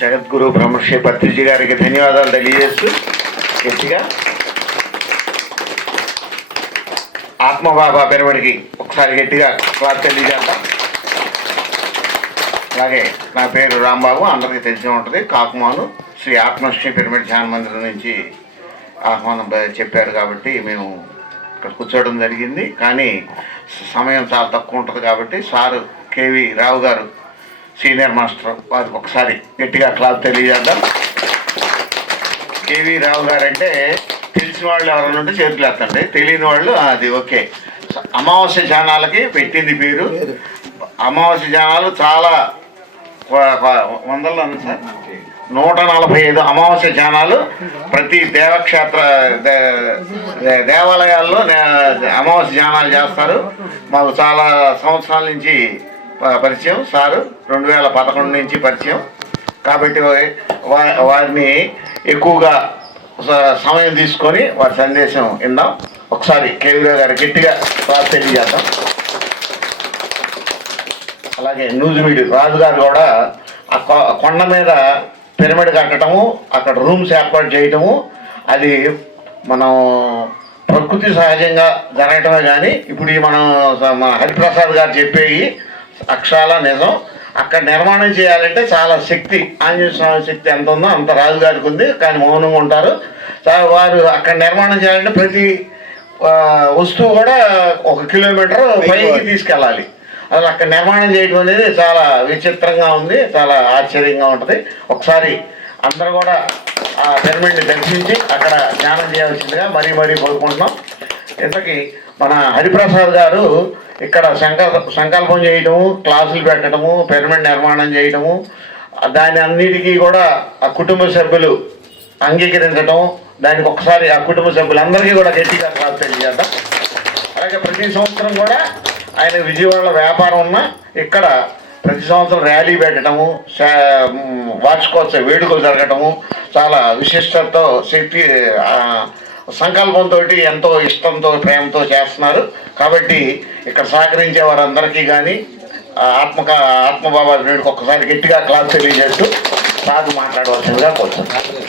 జగద్గురు బ్రహ్మశ్రీ పత్రిజీ గారికి ధన్యవాదాలు తెలియజేస్తూ గట్టిగా ఆత్మబాబా పెరబడికి ఒకసారి గట్టిగా క్లాస్ తెలియజేద్దాం. అలాగే నా పేరు రాంబాబు అందరికీ తెలిసి ఉంటుంది. కాకుమాను శ్రీ ఆత్మశ్రీ పిరమిడ్ ధ్యాన మందిరం నుంచి ఆహ్వానం చెప్పారు కాబట్టి మేము ఇక్కడ కూర్చోవడం జరిగింది. కానీ సమయం చాలా తక్కువ ఉంటుంది కాబట్టి సారు కేవి రావు గారు సీనియర్ మాస్టర్ వారికి ఒకసారి గట్టిగా క్లాస్ తెలియజేద్దాం. కేవి రావు గారు అంటే తెలిసిన వాళ్ళు ఎవరైనా ఉంటే చేతులు ఎత్తండి. తెలియని వాళ్ళు అది ఓకే. అమావాస్య జానాలకి పెట్టింది పేరు. అమావాస్య జానాలు చాలా వందల్లో సార్. నూట నలభై ఐదు అమావాస్య జానాలు ప్రతి దేవక్షేత్ర దేవాలయాల్లో అమావాస్య జానాలు చేస్తారు. మాకు చాలా సంవత్సరాల నుంచి పరిచయం సారు. రెండు వేల పదకొండు నుంచి పరిచయం. కాబట్టి వా- వారిని ఎక్కువగా స- సమయం తీసుకొని వారి సందేశం విందాం. ఒకసారి కేవీరావు గారు గట్టిగా క్లాస్ తెలియజేద్దాం అలాగే నూజివీడు రాజుగారు కూడా ఆ కొ- కొండ మీద పిరమిడ్ కట్టడము అక్కడ రూమ్స్ ఏర్పాటు చేయటము అది మనం ప్రకృతి సహజంగా జరగటమే కానీ ఇప్పుడు మనం మన హరిప్రసాద్ గారు చెప్పేవి అక్షరాల నిజం. అక్కడ నిర్మాణం చేయాలంటే చాలా శక్తి ఆంజనేయ స్వామి శక్తి ఎంత ఉందో అంత రాజుగారికి ఉంది కానీ మౌనంగా ఉంటారు. వారు అక్కడ నిర్మాణం చేయాలంటే ప్రతి వస్తువు కూడా ఒక కిలోమీటర్ పైకి తీసుకెళ్ళాలి. అసలు అక్కడ నిర్మాణం చేయడం అనేది చాలా విచిత్రంగా ఉంది చాలా ఆశ్చర్యంగా ఉంటుంది. ఒకసారి అందరూ కూడా ఆ పిరమిడ్ని దర్శించి అక్కడ ధ్యానం చేయాల్సిందిగా మరీ మరీ కోరుకుంటున్నాం. ఇంతకీ మన హరిప్రసాద్ గారు ఇక్కడ సంకల్ప సంకల్పం చేయటము క్లాసులు పెట్టడము పిరమిడ్ నిర్మాణం చేయటము దాని అన్నిటికీ కూడా ఆ కుటుంబ సభ్యులు అంగీకరించడం దానికి ఒకసారి ఆ కుటుంబ సభ్యులందరికీ కూడా గట్టిగా క్లాస్ తెలియజేద్దాం అలాగే ప్రతి సంవత్సరం కూడా ఆయన విజయవాడలో వ్యాపారం ఉన్న ఇక్కడ ప్రతి సంవత్సరం ర్యాలీ పెట్టడము వార్షికోత్సవ వేడుకలు జరగటము చాలా విశిష్టతో శక్తి సంకల్పంతో ఎంతో ఇష్టంతో ప్రేమతో చేస్తున్నారు. కాబట్టి ఇక్కడ సహకరించే వారందరికీ కానీ ఆత్మక ఆత్మబాబా ఒక్కసారి గట్టిగా క్లాస్ తెలియజేస్తూ సాగు మాట్లాడవలసిందిగా కోరుతున్నాను.